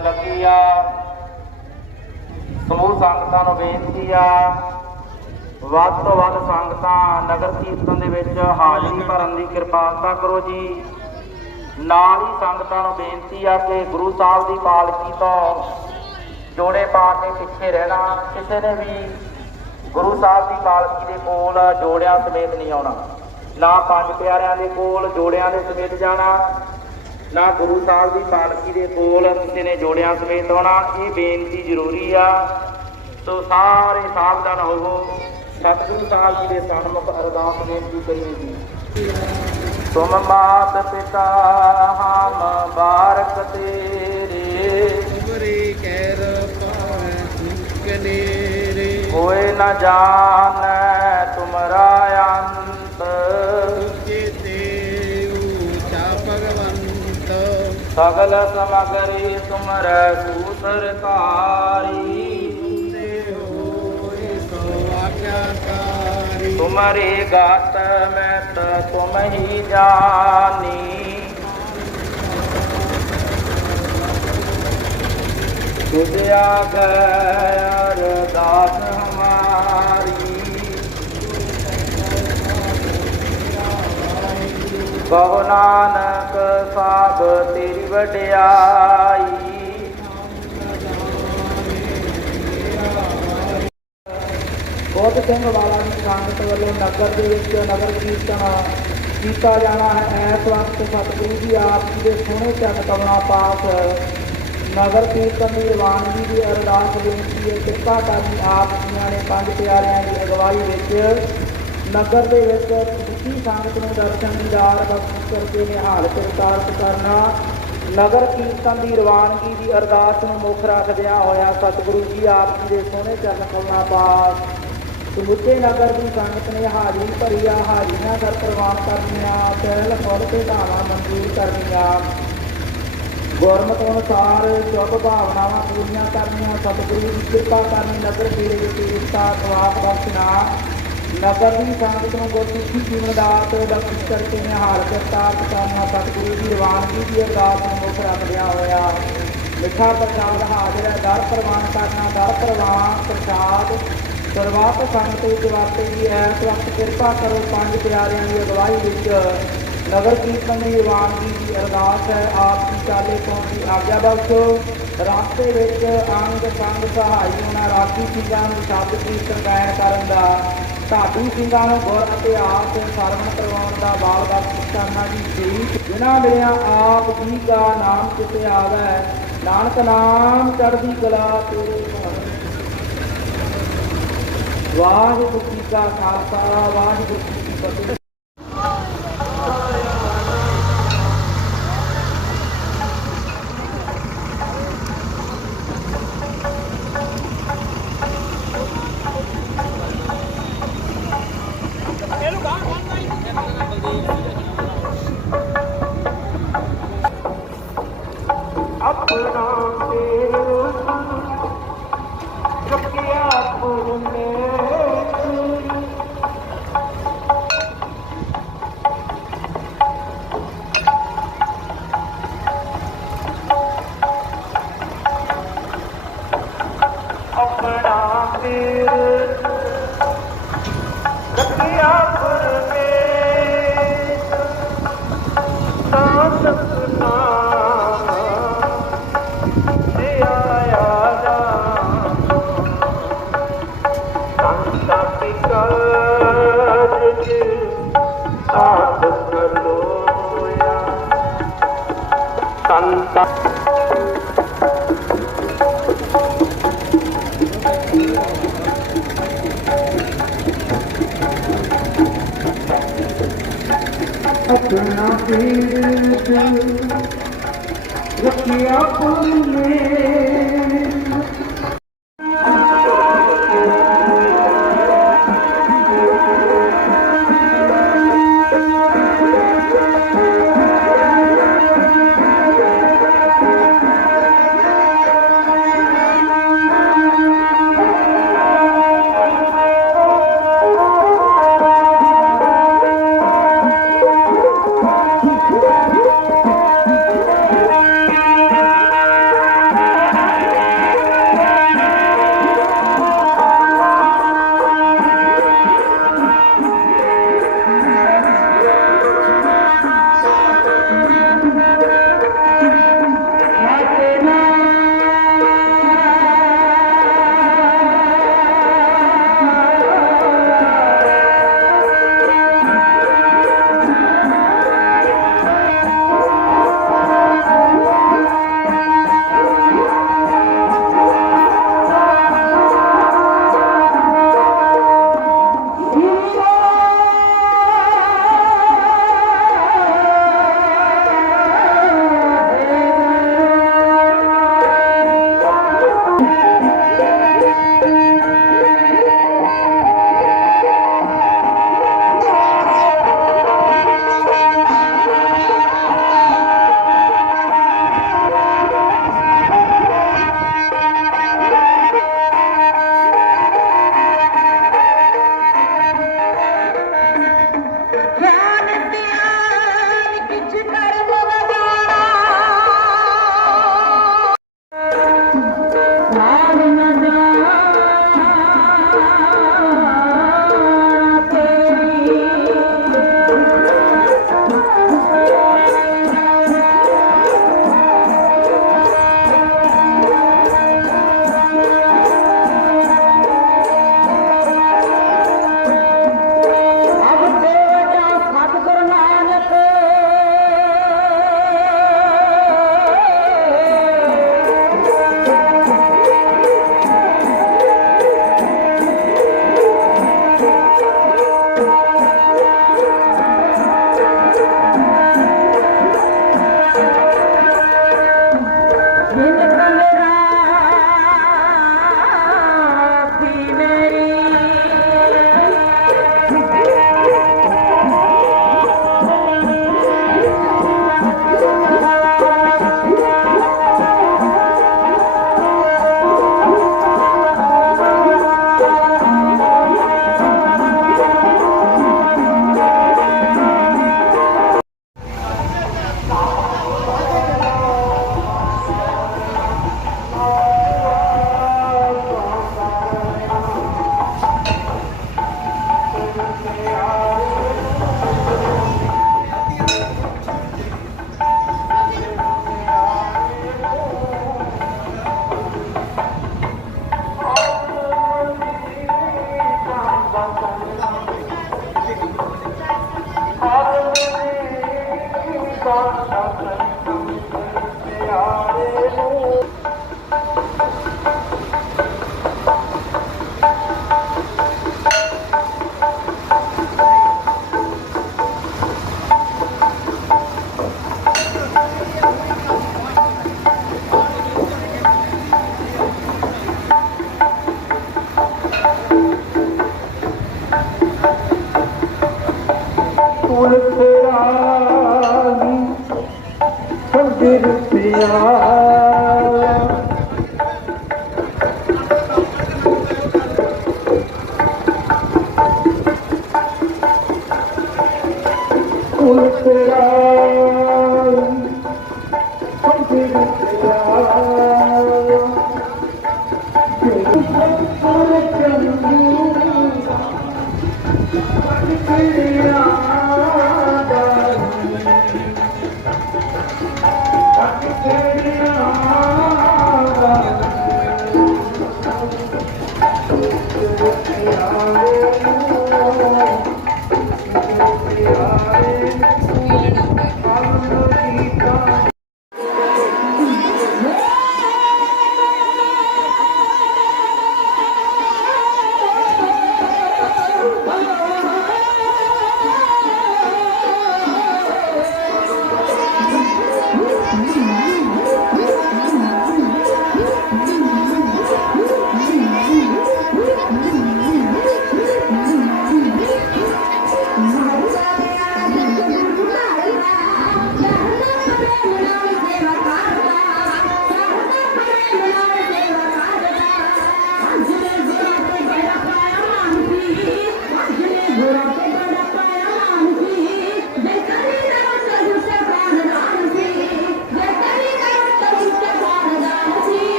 ਹੋਣ ਲੱਗੀ ਆ। ਸਮੂਹ ਸੰਗਤਾਂ ਨੂੰ ਬੇਨਤੀ ਆ। ਵੱਧ ਤੋਂ ਵੱਧ ਸੰਗਤਾਂ ਨਗਰ ਕੀਰਤਨ ਦੇ ਵਿੱਚ ਹਾਜ਼ਰੀ ਭਰਨ ਦੀ ਕਿਰਪਾਲਤਾ ਕਰੋ ਜੀ। ਨਾਲ ਹੀ ਸੰਗਤਾਂ ਨੂੰ ਬੇਨਤੀ ਆ ਕਿ ਗੁਰੂ ਸਾਹਿਬ ਦੀ ਪਾਲਕੀ ਤੋਂ ਜੋੜੇ ਪਾ ਕੇ ਪਿੱਛੇ ਰਹਿਣਾ। ਕਿਸੇ ਨੇ ਵੀ ਗੁਰੂ ਸਾਹਿਬ ਦੀ ਪਾਲਕੀ ਦੇ ਕੋਲ ਜੋੜਿਆਂ ਸਮੇਤ ਨਹੀਂ ਆਉਣਾ। ਨਾ ਪੰਜ ਪਿਆਰਿਆਂ ਦੇ ਕੋਲ, ਜੋੜਿਆਂ ਦੇ ਸਮੇਤ ਜਾਣਾ। ਨਾ ਗੁਰੂ ਸਾਹਿਬ ਦੀ ਪਾਲਕੀ ਦੇ ਕੋਲ ਕਿਸੇ ਨੇ ਜੋੜਿਆਂ ਸਮੇਤ ਆਉਣਾ ਇਹ ਬੇਨਤੀ ਜ਼ਰੂਰੀ ਆ। ਸੋ ਸਾਰੇ ਸਾਵਧਾਨ ਹੋਵੋ। ਸਤਿਗੁਰੂ ਸਾਹਿਬ ਜੀ ਦੇ ਸਨਮੁਖ ਅਰਦਾਸ ਬੇਨਤੀ ਕਰੀਏ ਜੀ। ਤੁਮ ਮਾਤ ਪਿਤਾ ਹਮ ਬਾਰਕ ਤੇਰੇ। ਉਮਰੇ ਕਹਿਰ ਪਾਵੈ ਕਨੇਰੇ। ਹੋਏ ਨ ਜਾਣੈ ਸਗਲ ਸਮਗਰੀ ਤੁਮਰੈ ਸੂਤਰ ਤਾਰੀ ਤੁਮਰੇ ਗਾਤ ਮੈਂ ਤ ਤੁਮ ਹੀ ਜਾਨੀ। ਤੁਝ ਆਗੈ ਅਰਦਾਸ ਹਮਾਰੀ। ਕਹੋ ਨਾਨਕ ਸਾਬ ਤੇਰੀ ਵਡਿਆਈ। ਬੁੱਧ ਸਿੰਘ ਵਾਲਾ ਦੀ ਸੰਗਤ ਵੱਲੋਂ ਨਗਰ ਦੇ ਵਿੱਚ ਨਗਰ ਕੀਰਤਨ ਕੀਤਾ ਜਾਣਾ ਹੈ। ਇਸ ਵਕਤ ਸਤਿਗੁਰੂ ਜੀ ਆਪ ਜੀ ਦੇ ਸੋਹਣੇ ਚਰਨ ਕਮਲਾ ਪਾਸ ਨਗਰ ਕੀਰਤਨ ਦੀ ਰਵਾਨਗੀ ਦੀ ਅਰਦਾਸ ਬੇਨਤੀ ਹੈ। ਕਿਰਪਾ ਕਰਨੀ ਆਪ ਜੀਆਂ ਨੇ ਪੰਜ ਪਿਆਰਿਆਂ ਦੀ ਅਗਵਾਈ ਵਿੱਚ ਨਗਰ ਦੇ ਵਿੱਚ ਸੁਖੀ ਸੰਗਤ ਨੂੰ ਦਰਸ਼ਨ ਦੀਦਾਰ ਬਖਸ਼ ਕਰਕੇ ਨਿਹਾਲ ਕਰਤਾਰਤ ਕਰਨਾ। ਨਗਰ ਕੀਰਤਨ ਦੀ ਰਵਾਨਗੀ ਦੀ ਅਰਦਾਸ ਨੂੰ ਮੁੱਖ ਰੱਖਦਿਆਂ ਹੋਇਆ ਸਤਿਗੁਰੂ ਜੀ ਆਪ ਜੀ ਦੇ ਸੋਹਣੇ ਚਰਨ ਕਮਲਾ ਪਾਸ। ਸਮੁੱਚੇ ਨਗਰ ਦੀ ਸੰਗਤ ਨੇ ਹਾਜ਼ਰੀ ਭਰੀ ਆ, ਹਾਜ਼ਰੀਆਂ ਦਰ ਪ੍ਰਵਾਨ ਕਰਨੀਆਂ ਪਹਿਲ ਫੁੱਲ ਤੇ ਧਾਵਾ ਮਨਜ਼ੂਰ ਕਰਨੀਆਂ। ਗੁਰਮਤਿ ਅਨੁਸਾਰ ਸ਼ੁਭ ਭਾਵਨਾਵਾਂ ਪੂਰੀਆਂ ਕਰਨੀਆਂ, ਸਤਿਗੁਰੂ ਦੀ ਕਿਰਪਾ ਕਰਨੀ ਨਗਰ ਖੇੜੇ ਵਿੱਚ ਰਿਸ਼ਤਾ ਸਵਾਸ ਬਖਸ਼ਣਾ ਨਗਰ ਦੀ ਸੰਗਤ ਨੂੰ ਗੁਰਸਿੱਖੀ ਜੀਵਨ ਦਾਤ ਬਖਸ਼ ਕਰਕੇ ਨਿਹਾਲ ਕਰਤਾਰ ਕਰਨਾ ਸਤਿਗੁਰੂ ਦੀ ਰਵਾਨਗੀ ਦੀ ਅਰਦਾਸ ਨੂੰ ਮੁੱਖ ਰੱਖਦਿਆ ਹੋਇਆ। ਮਿੱਠਾ ਪ੍ਰਸ਼ਾਦ ਹਾਜ਼ਰ ਹੈ। ਦਰ ਪ੍ਰਵਾਨ ਕਰਨਾ, ਦਰ ਪ੍ਰਵਾਨ ਪ੍ਰਸ਼ਾਦ। ਸਰਵਾਤ ਸੰਗਤ ਵਿੱਚ ਵਰਤੇ ਜੀ ਇਸ ਵਕਤ ਕਿਰਪਾ ਕਰੋ ਪੰਜ ਪਿਆਰਿਆਂ ਦੀ ਅਗਵਾਈ ਵਿੱਚ। ਨਗਰ ਕੀਰਤਨ ਦੀ ਰਵਾਨਗੀ ਦੀ ਅਰਦਾਸ ਹੈ, ਆਪ ਦੀ ਚਾਲੇ ਤੋਂ ਦੀ ਆਗਿਆ ਬਖਸ਼ੋ। ਰਾਸਤੇ ਵਿੱਚ ਅੰਗ ਸੰਗ ਸਹਾਈ ਹੋਣਾ ਰਾਖੀ ਸਿੰਘਾਂ ਨੂੰ ਸ਼ਬਦ ਕੀਰਤਨ ਗਾਇਨ ਕਰਨ ਦਾ। ਢਾਡੂ ਸਿੰਘਾਂ ਨੂੰ ਗੁਰ ਇਤਿਹਾਸ ਸਰਵਣ ਕਰਵਾਉਣ ਦਾ ਬਾਲ ਬਖਸ਼ ਕਰਨਾ ਜੀ ਜਿਨ੍ਹਾਂ ਮਿਲਿਆ ਆਪ ਜੀ ਦਾ ਨਾਮ ਕਿਤੇ ਆਵੈ, ਨਾਨਕ ਨਾਮ ਚੜ੍ਹਦੀ ਕਲਾ ਤੇਰੇ ਵਾਹਿਗੁਰੂ ਜੀ ਕਾ ਖਾਲਸਾ, ਵਾਹਿਗੁਰੂ ਜੀ ਕੀ ਫਤਿਹ। ਸਾਧ ਕਰਲੋਇਆ ਸੰਤਾ ਆਪਣਾ ਪੀਰ ਰੱਖਿਆ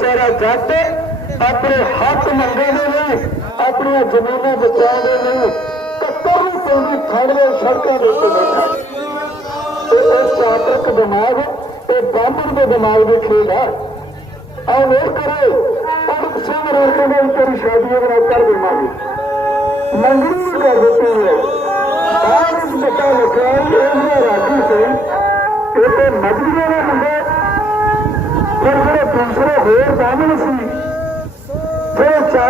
ਪੁਰਨੇ ਜੱਟ ਆਪਣੇ ਹੱਕ ਮੰਗਣ ਦੇ ਲਈ ਆਪਣੀਆਂ ਜ਼ਮੀਨਾਂ ਬਚਾਉਣ ਦੇ ਲਈ ਟੱਕਰ ਨੂੰ ਪੈਂਦੀ ਖੜਵੇ ਸੜਕਾਂ ਦੇ ਉੱਤੇ ਬੈਠਾ। ਇਹ ਚਾਤਰਕ ਦਿਮਾਗ ਤੇ ਬਾਹਮਣ ਦੇ ਦਿਮਾਗ ਦੀ ਖੇਡ ਹੈ ਆਹ ਵੇਖ ਕਰੇ ਉਹ ਸਿੰਘ ਰੋਕੇ ਦੇ ਤੇਰੀ ਸ਼ਾਦੀ ਅਗਰ ਕਰ ਦੇਵਾਂਗੇ ਮੰਗਣੀ ਵੀ ਕਰ ਦਿੱਤੀ ਹੈ। ਬਾਹਰ ਇਸ ਪਤਾ ਲੱਗਿਆ ਇਹ ਰਾਜੀ ਸੀ ਇਹ ਤੇ ਮਜਬੂਰੀ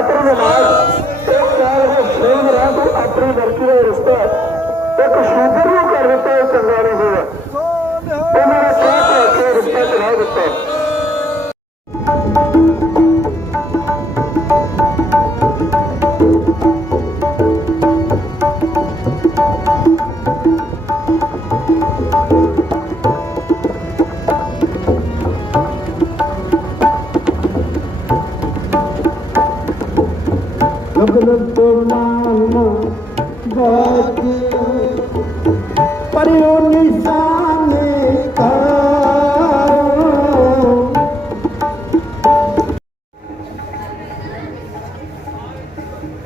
ਫਿਰ ਦੇ ਨਾਲ ਇੱਕ ਸਾਲ ਉਹ ਸੇਮ ਰਹਿ ਤੋਂ ਆਪਣੀ ਵਰਤੀ ਦਾ ਰਿਸ਼ਤਾ ਇੱਕ ਸ਼ੂਦਰ ਨੂੰ ਕਰ ਦਿੱਤਾ, ਇਹ ਚੰਗਾ ਨਹੀਂ ਹੋਇਆ।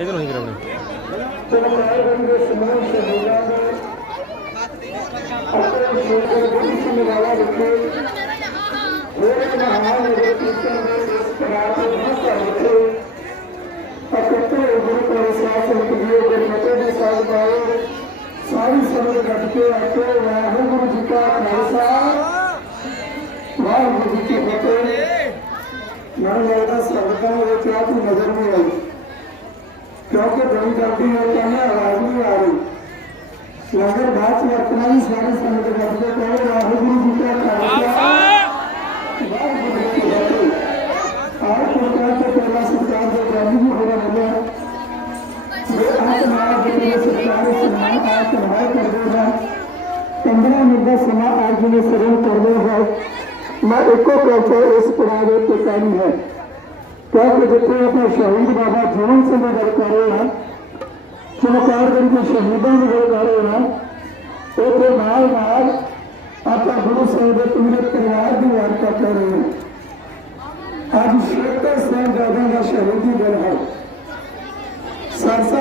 ਇਧਰੋਂ ਹੀ ਕਰਾਉਣੀ ਸਾਰੀ ਸਮਝ ਰੱਖ ਕੇ ਆਕੇ ਵਾਹਿਗੁਰੂ ਜੀ ਕਾ ਖਾਲਸਾ ਵਾਹਿਗੁਰੂ ਜੀ ਕੀ ਫਤਿਹ ਮੈਨੂੰ ਲੱਗਦਾ ਸੰਗਤਾਂ ਦੇ ਵਿੱਚ ਆਪ ਨੂੰ ਨਜ਼ਰ ਨਹੀਂ ਆਈ ਕਿਉਂਕਿ ਬੜੀ ਜਲਦੀ ਹੈ ਕਹਿੰਦੇ ਆਵਾਜ਼ ਨਹੀਂ ਆ ਰਹੀ ਲੰਗਰ ਬਾਅਦ ਚ ਵਰਤਣਾ ਵੀ ਸਾਰੇ ਸੰਗਤ ਕਰਦੇ ਕਹੇ ਵਾਹਿਗੁਰੂ ਜੀ ਕਾ ਖਾਲਸਾ ਵਾਹਿਗੁਰੂ ਜੀ ਕੀ ਫਤਿਹ ਆਹ ਪ੍ਰਕਾਰ ਤੇ ਪਹਿਲਾ ਸਰਕਾਰ ਦੇ ਗ੍ਰਾਮੀ ਵੀ ਹੋਣਾ ਮਿਲਿਆ ਇਹ ਆਪ ਨਾਲ ਜਿਹੜੇ ਸਰਕਾਰ ਸਮਾਨ ਆ ਕਰਵਾਏ ਕਰਦੇ ਹਨ 15 ਮਿੰਟ ਦਾ ਸਮਾਂ ਅੱਜ ਨੇ ਸਰਵ ਕਰਦੇ ਹੈ ਮੈਂ ਇੱਕੋ ਕਲਚਾ ਇਸ ਪੜਾਅ ਦੇ ਉੱਤੇ ਕਹਿਣੀ ਹੈ ਕਿਉਂਕਿ ਜਿੱਥੇ ਆਪਾਂ ਸ਼ਹੀਦ ਬਾਬਾ ਜੀਵਨ ਸਿੰਘ ਦੀ ਗੱਲ ਕਰ ਰਹੇ ਹਾਂ ਚਮਕਾਰ ਦੇ ਵਿੱਚ ਸ਼ਹੀਦਾਂ ਦੀ ਗੱਲ ਕਰ ਰਹੇ ਹਾਂ ਉਹਦੇ ਨਾਲ ਨਾਲ ਆਪਾਂ ਗੁਰੂ ਸਾਹਿਬ ਦੇ ਪੂਰੇ ਪਰਿਵਾਰ ਦੀ ਵਾਰਤਾ ਕਰ ਰਹੇ ਹਾਂ ਅੱਜ ਸ਼ੇਖਰ ਸਿੰਘ ਜਾਦਾ ਦਾ ਸ਼ਹੀਦੀ ਦਿਨ ਹੈ ਸਰਸਾ